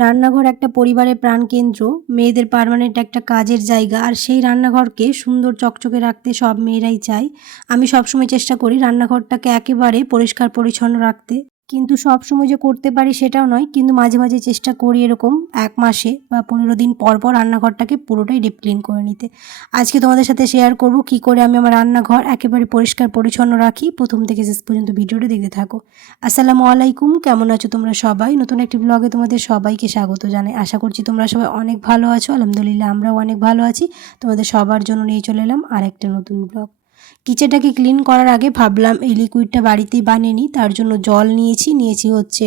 রান্নাঘর একটা পরিবারের প্রাণকেন্দ্র, মেয়েদের পারমানেন্ট একটা কাজের জায়গা, আর সেই রান্নাঘরকে সুন্দর চকচকে রাখতে সব মেয়েরাই চায়। আমি সবসময় চেষ্টা করি রান্নাঘরটাকে একেবারে পরিষ্কার পরিচ্ছন্ন রাখতে। কিন্তু সব সময় যে করতে পারি সেটাও নয়, কিন্তু মাঝে মাঝে চেষ্টা করি এরকম এক মাসে বা পনেরো দিন পর পর রান্নাঘরটাকে পুরোটাই ডিপ ক্লিন করে নিতে। আজকে তোমাদের সাথে শেয়ার করব কি করে আমি আমার রান্নাঘর একেবারে পরিষ্কার পরিচ্ছন্ন রাখি। প্রথম থেকে শেষ পর্যন্ত ভিডিওটা দেখতে থাকো। আসসালামু আলাইকুম, কেমন আছো তোমরা সবাই? নতুন একটি ব্লগে তোমাদের সবাইকে স্বাগত জানাই। আশা করছি তোমরা সবাই অনেক ভালো আছো। আলহামদুলিল্লাহ, আমরাও অনেক ভালো আছি। তোমাদের সবার জন্য নিয়ে চলে এলাম আর একটা নতুন ব্লগ কিচেনটাকে ক্লিন করার আগে ভাবলাম এই লিকুইডটা বাড়িতেই বানিয়ে নিই, তার জন্য জল নিয়েছি নিয়েছি হচ্ছে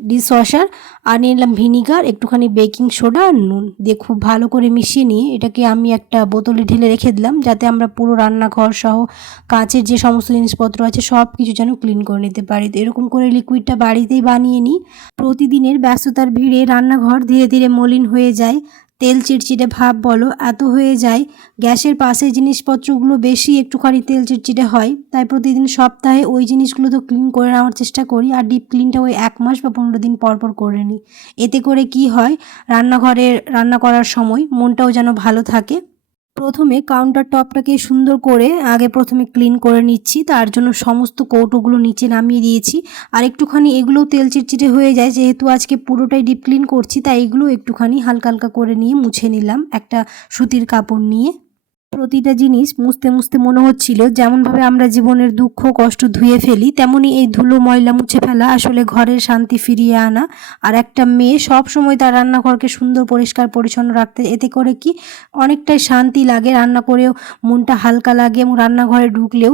ডিশওয়াশার আর নিলাম ভিনিগার একটুখানি বেকিং সোডা আর নুন দিয়ে খুব ভালো করে মিশিয়ে নিয়ে এটাকে আমি একটা বোতলে ঢেলে রেখে দিলাম, যাতে আমরা পুরো রান্নাঘর সহ কাঁচের যে সমস্ত জিনিসপত্র আছে সব কিছু যেন ক্লিন করে নিতে পারি। তো এরকম করে লিকুইডটা বাড়িতেই বানিয়ে নিই। প্রতিদিনের ব্যস্ততার ভিড়ে রান্নাঘর ধীরে ধীরে মলিন হয়ে যায়। তেল চিটচিটে ভাব বলো, এত হয়ে যায়। গ্যাসের পাশে জিনিসপত্রগুলো বেশি একটুখানি তেল চিটচিটে হয়, তাই প্রতিদিন সপ্তাহে ওই জিনিসগুলো তো ক্লিন করে নেওয়ার চেষ্টা করি আর ডিপ ক্লিনটা ওই এক মাস বা পনেরো দিন পরপর পর করে নিই। এতে করে কি হয় রান্নাঘরে রান্না করার সময় মনটাও যেন ভালো থাকে। প্রথমে কাউন্টার টপটাকে সুন্দর করে আগে প্রথমে ক্লিন করে নিচ্ছি, তার জন্য সমস্ত কৌটোগুলো নিচে নামিয়ে দিয়েছি। আর একটুখানি এগুলোও তেল চিটচিটে হয়ে যায়, যেহেতু আজকে পুরোটাই ডিপ ক্লিন করছি, তাই এগুলো একটুখানি হালকা হালকা করে নিয়ে মুছে নিলাম একটা সুতির কাপড় নিয়ে। প্রতিটা জিনিস মুছতে মুছতে মনে হচ্ছিল যেমনভাবে আমরা জীবনের দুঃখ, কষ্ট ধুয়ে ফেলি, তেমনি এই ধুলো ময়লা মুছে ফেলা আসলে ঘরের শান্তি ফিরিয়ে আনা। আর একটা মেয়ে সব সময় তার রান্নাঘরকে সুন্দর, পরিষ্কার, পরিচ্ছন্ন রাখতে, এতে করে কি অনেকটাই শান্তি লাগে। রান্না করেও মনটা হালকা লাগে এবং রান্নাঘরে ঢুকলেও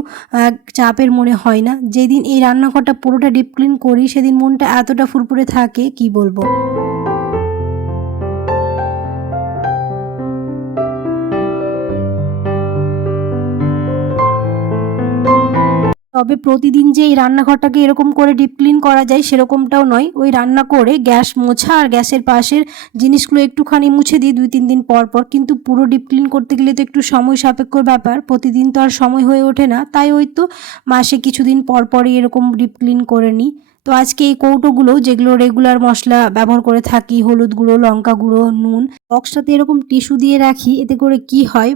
চাপের মনে হয় না। যেদিন এই রান্নাঘরটা পুরোটা ডিপ ক্লিন করি, সেদিন মনটা এতটা ফুরফুরে থাকে, কি বলব? তবে প্রতিদিন যে এই রান্নাঘরটাকে এরকম করে ডিপ ক্লিন করা যায় সেরকমটাও নয়। ওই রান্না করে গ্যাস মোছা আর গ্যাসের পাশের জিনিসগুলো একটুখানি মুছে দিই দুই, তিন দিন পর পর। কিন্তু পুরো ডিপ ক্লিন করতে গেলে তো একটু সময় সাপেক্ষ ব্যাপার। প্রতিদিন তো আর সময় হয়ে ওঠে না। তাই ওই তো মাসে কিছুদিন পর, পরই এরকম ডিপ ক্লিন করে নিই। তো আজকে এই কৌটোগুলো যেগুলো রেগুলার মশলা ব্যবহার করে থাকি, হলুদ গুঁড়ো, লঙ্কা গুঁড়ো, নুন বক্সটাতে এরকম টিস্যু দিয়ে রাখি, এতে করে কি হয়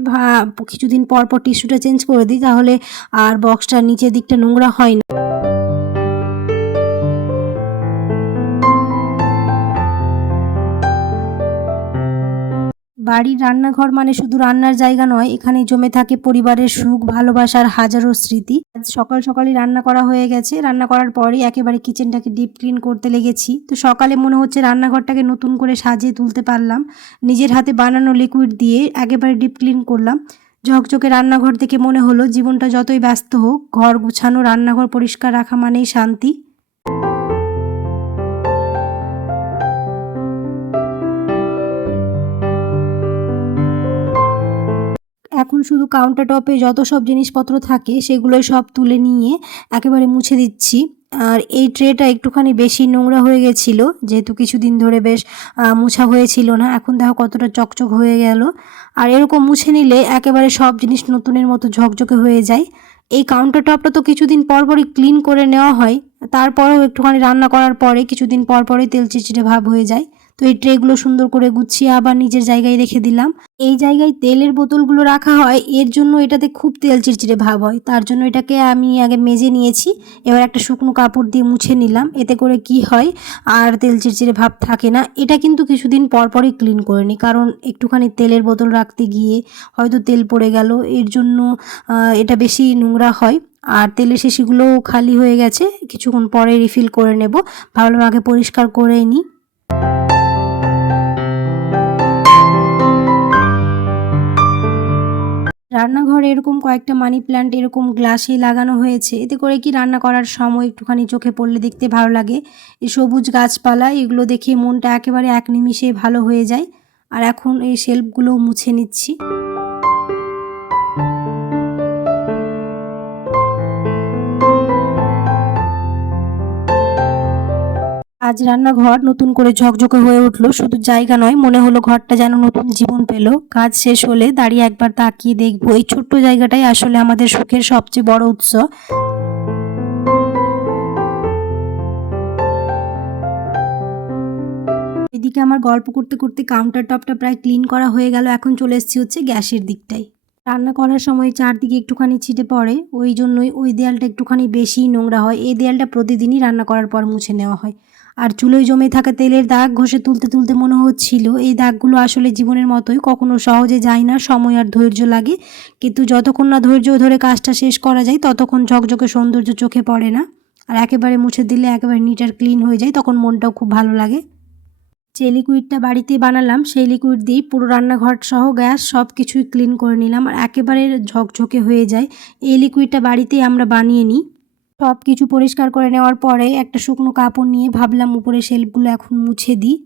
কিছুদিন পর পর টিস্যুটা চেঞ্জ করে দিই, তাহলে আর বক্সটার নিচের দিকটা নোংরা হয় না। বাড়ির রান্নাঘর মানে শুধু রান্নার জায়গা নয় এখানে জমে থাকে পরিবারের সুখ, ভালোবাসার হাজারো স্মৃতি। আজ সকাল সকালই রান্না করা হয়ে গেছে। রান্না করার পরই একেবারে কিচেনটাকে ডিপ ক্লিন করতে লেগেছি। তো সকালে মনে হচ্ছে রান্নাঘরটাকে নতুন করে সাজিয়ে তুলতে পারলাম। নিজের হাতে বানানো লিকুইড দিয়ে একেবারে ডিপ ক্লিন করলাম। ঝকঝকে রান্নাঘর থেকে মনে হলো, জীবনটা যতই ব্যস্ত হোক, ঘর গুছানো, রান্নাঘর পরিষ্কার রাখা মানেই শান্তি। শুধু কাউন্টার টপে যত সব জিনিসপত্র থাকে, সেগুলোই সব তুলে নিয়ে একেবারে মুছে দিচ্ছি। আর এই ট্রেটা একটুখানি বেশি নোংরা হয়ে গেছিল, যেহেতু কিছুদিন ধরে বেশ মুছা হয়েছিল না, এখন দেখো কতটা চকচক হয়ে গেল। আর এরকম মুছে নিলে একেবারে সব জিনিস নতুনের মতো ঝকঝকে হয়ে যায়। এই কাউন্টার টপটা তো কিছুদিন পর পরই ক্লিন করে নেওয়া হয়, তারপরেও একটুখানি রান্না করার পরে কিছুদিন পর পরে তেল চিটচিটে ভাব হয়ে যায়। তো এই ট্রেগুলো সুন্দর করে গুছিয়ে আবার নিজের জায়গায় রেখে দিলাম। এই জায়গায় তেলের বোতলগুলো রাখা হয়, এর জন্য এটাতে খুব তেল চিরচিরে ভাব হয়। তার জন্য এটাকে আমি আগে মেজে নিয়েছি, এবার একটা শুকনো কাপড় দিয়ে মুছে নিলাম। এতে করে কি হয়, আর তেল চিরচিরে ভাব থাকে না। এটা কিন্তু কিছুদিন পর পরই ক্লিন করে নিই কারণ একটুখানি তেলের বোতল রাখতে গিয়ে হয়তো তেল পড়ে গেল। এর জন্য এটা বেশি নোংরা হয়। আর তেলের শিশিগুলোও খালি হয়ে গেছে, কিছুক্ষণ পরে রিফিল করে নেব। ভাবলাম আগে পরিষ্কার করে নিই। রান্নাঘরে এরকম কয়েকটা মানি প্ল্যান্ট এরকম গ্লাসে লাগানো হয়েছে। এতে করে কি রান্না করার সময় একটুখানি চোখে পড়লে দেখতে ভালো লাগে। এই সবুজ গাছপালা, এগুলো দেখে মনটা একেবারে এক নিমিষে ভালো হয়ে যায়। আর এখন এই শেল্ফগুলো মুছে নিচ্ছি। আজ রান্নাঘর নতুন করে ঝকঝকে হয়ে উঠল। শুধু জায়গা নয়, মনে হলো ঘরটা যেন নতুন জীবন পেল। কাজ শেষ হলে দাঁড়িয়ে একবার তাকিয়ে দেখব। এই ছোট্ট জায়গাটাই আসলে আমাদের সুখের সবচেয়ে বড় উৎস। এদিকে আমার গল্প করতে করতে কাউন্টার টপটা প্রায় ক্লিন করা হয়ে গেল। এখন চলে এসেছি হচ্ছে গ্যাসের দিকটাই রান্না করার সময় চারদিকে একটুখানি ছিটে পড়ে। ওই জন্যই ওই দেয়ালটা একটুখানি বেশি নোংরা হয়। এই দেয়ালটা প্রতিদিনই রান্না করার পর মুছে নেওয়া হয়। আর চুলোয় জমে থাকা তেলের দাগ ঘষে তুলতে তুলতে মনে হচ্ছিল, এই দাগগুলো আসলে জীবনের মতোই কখনো সহজে যায় না, সময় আর ধৈর্য লাগে। কিন্তু যতক্ষণ না ধৈর্য ধরে কাজটা শেষ করা যায়, ততক্ষণ ঝকঝকে সৌন্দর্য চোখে পড়ে না। আর একেবারে মুছে দিলে একেবারে নিট আর ক্লিন হয়ে যায়, তখন মনটাও খুব ভালো লাগে। যে লিকুইডটা বাড়িতে বানালাম, সেই লিকুইড দিয়েই পুরো রান্নাঘর সহ গ্যাস সব কিছুই ক্লিন করে নিলাম, আর একেবারে ঝকঝকে হয়ে যায়। এই লিকুইডটা বাড়িতেই আমরা বানিয়ে নিই। সব কিছু পরিষ্কার করে নেওয়ার পরে একটা শুকনো কাপড় নিয়ে ভাবলাম উপরে শেলফগুলো এখন মুছে দিই।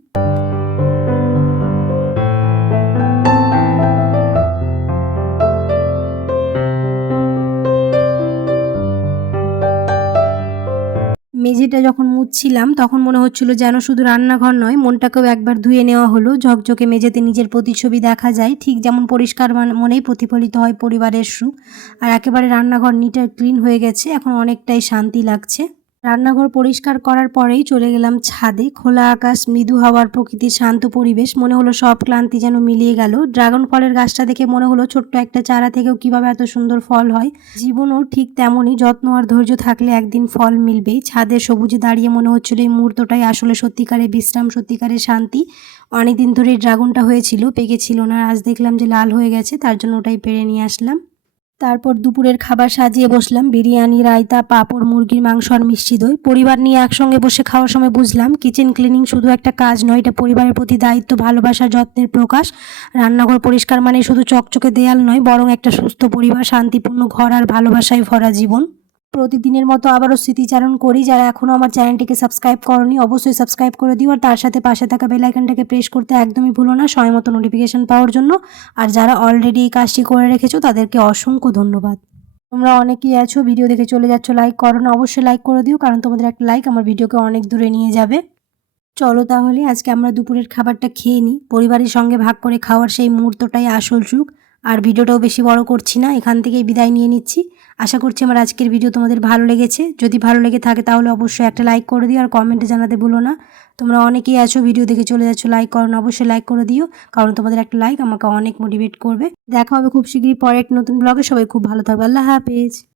মেঝেটা যখন মুছছিলাম, তখন মনে হচ্ছিল যেন শুধু রান্নাঘর নয়, মনটাকেও একবার ধুয়ে নেওয়া হলো। ঝকঝকে মেঝেতে নিজের প্রতিচ্ছবি দেখা যায়, ঠিক যেমন পরিষ্কার মান- মনেই প্রতিফলিত হয় পরিবারের সুখ। আর একেবারে রান্নাঘর নিটার ক্লিন হয়ে গেছে, এখন অনেকটাই শান্তি লাগছে। রান্নাঘর পরিষ্কার করার পরেই চলে গেলাম ছাদে। খোলা আকাশ, মৃদু হাওয়ার প্রকৃতির শান্ত পরিবেশ, মনে হলো সব ক্লান্তি যেন মিলিয়ে গেল। ড্রাগন ফলের গাছটা দেখে মনে হলো ছোট্ট একটা চারা থেকেও কীভাবে এত সুন্দর ফল হয়। জীবনও ঠিক তেমনই যত্ন আর ধৈর্য থাকলে একদিন ফল মিলবেই। ছাদের সবুজে দাঁড়িয়ে মনে হচ্ছিল এই মুহূর্তটাই আসলে সত্যিকারের বিশ্রাম, সত্যিকারের শান্তি। অনেকদিন ধরে ড্রাগনটা হয়েছিল পেকেছিল না। আজ দেখলাম যে লাল হয়ে গেছে, তার জন্য ওটাই পেরে নিয়ে আসলাম। তারপর দুপুরের খাবার সাজিয়ে বসলাম। বিরিয়ানি, রায়তা, পাঁপড়, মুরগির মাংস আর মিষ্টি দই। পরিবার নিয়ে একসঙ্গে বসে খাওয়ার সময় বুঝলাম কিচেন ক্লিনিং শুধু একটা কাজ নয়, এটা পরিবারের প্রতি দায়িত্ব, ভালোবাসা, যত্নের প্রকাশ। রান্নাঘর পরিষ্কার মানে শুধু চকচকে দেয়াল নয়, বরং একটা সুস্থ পরিবার, শান্তিপূর্ণ ঘর আর ভালোবাসায় ভরা জীবন। প্রতিদিনের মতো আবারও স্মৃতিচারণ করি। যারা এখনও আমার চ্যানেলটিকে সাবস্ক্রাইব করনি, অবশ্যই সাবস্ক্রাইব করে দিও। আর তার সাথে পাশে থাকা বেল আইকনটাকে প্রেস করতে একদমই ভুলো না সময় মতো নোটিফিকেশান পাওয়ার জন্য। আর যারা অলরেডি এই কাজটি করে রেখেছো, তাদেরকে অসংখ্য ধন্যবাদ। তোমরা অনেকেই আছো, ভিডিও দেখে চলে যাচ্ছ লাইক করো না, অবশ্যই লাইক করে দিও, কারণ তোমাদের একটা লাইক আমার ভিডিওকে অনেক দূরে নিয়ে যাবে। চলো তাহলে, আজকে আমরা দুপুরের খাবারটা খেয়ে নিই। পরিবারের সঙ্গে ভাগ করে খাওয়ার সেই মুহূর্তটাই আসল সুখ। আর ভিডিওটাও বেশি বড় করছি না, এখান থেকেই বিদায় নিয়ে নিচ্ছি। আশা করছি আমার আজকের ভিডিও তোমাদের ভালো লেগেছে। যদি ভালো লেগে থাকে তাহলে অবশ্যই একটা লাইক করে দিও আর কমেন্টে জানাতে ভুলো না। তোমরা অনেকেই আছো ভিডিও দেখে চলে যাচ্ছ লাইক করো না, অবশ্যই লাইক করে দিও। কারণ তোমাদের একটা লাইক আমাকে অনেক মোটিভেট করবে। দেখা হবে খুব শীঘ্রই পরে একটা নতুন ব্লগে সবাই খুব ভালো থাকবে আল্লাহ হাফেজ।